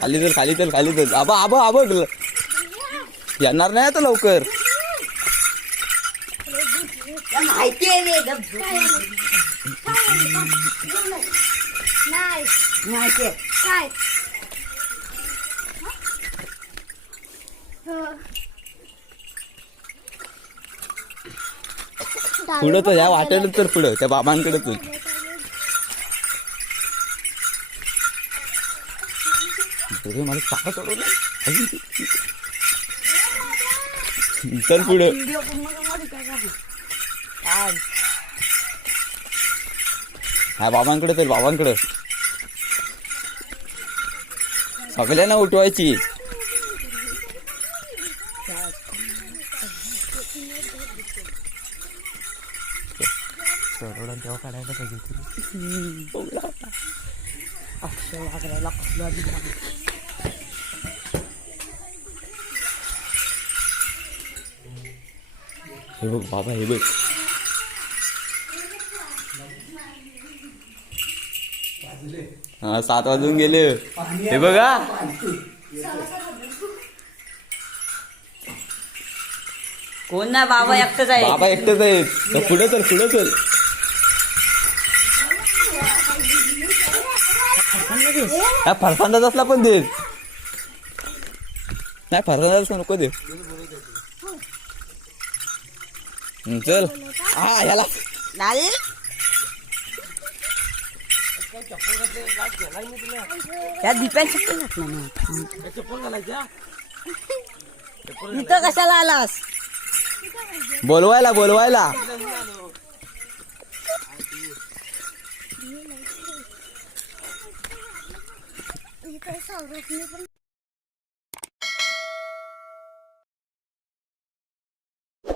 खाली चल खाली चल खाली चल. आबा आबा आबा येणार नाही आता लवकर. माहिती आहे माहिती आहे काय पुढं तर ह्या वाटेल तर पुढं त्या बाबांकडे तू मला चाका चढवलं. चल पुढं. हा बाबांकडे तर बाबांकडे सगळ्यांना उठवायची. तेव्हा काढायला पाहिजे हे बघ बाबा हे बघ. हा 7 वाजून गेले. हे बघा कोण ना बाबा एकटाच आहे. बाबा एकटेच आहेत. पुढे चल पुढे चल. हा फरसांदाच असला पण दे. नाही फरसांदाच नको दे. चल हा याला त्या दीपांची इथं कशाला आलास. बोलवायला बोलवायला. इकडे सावरत नाही पण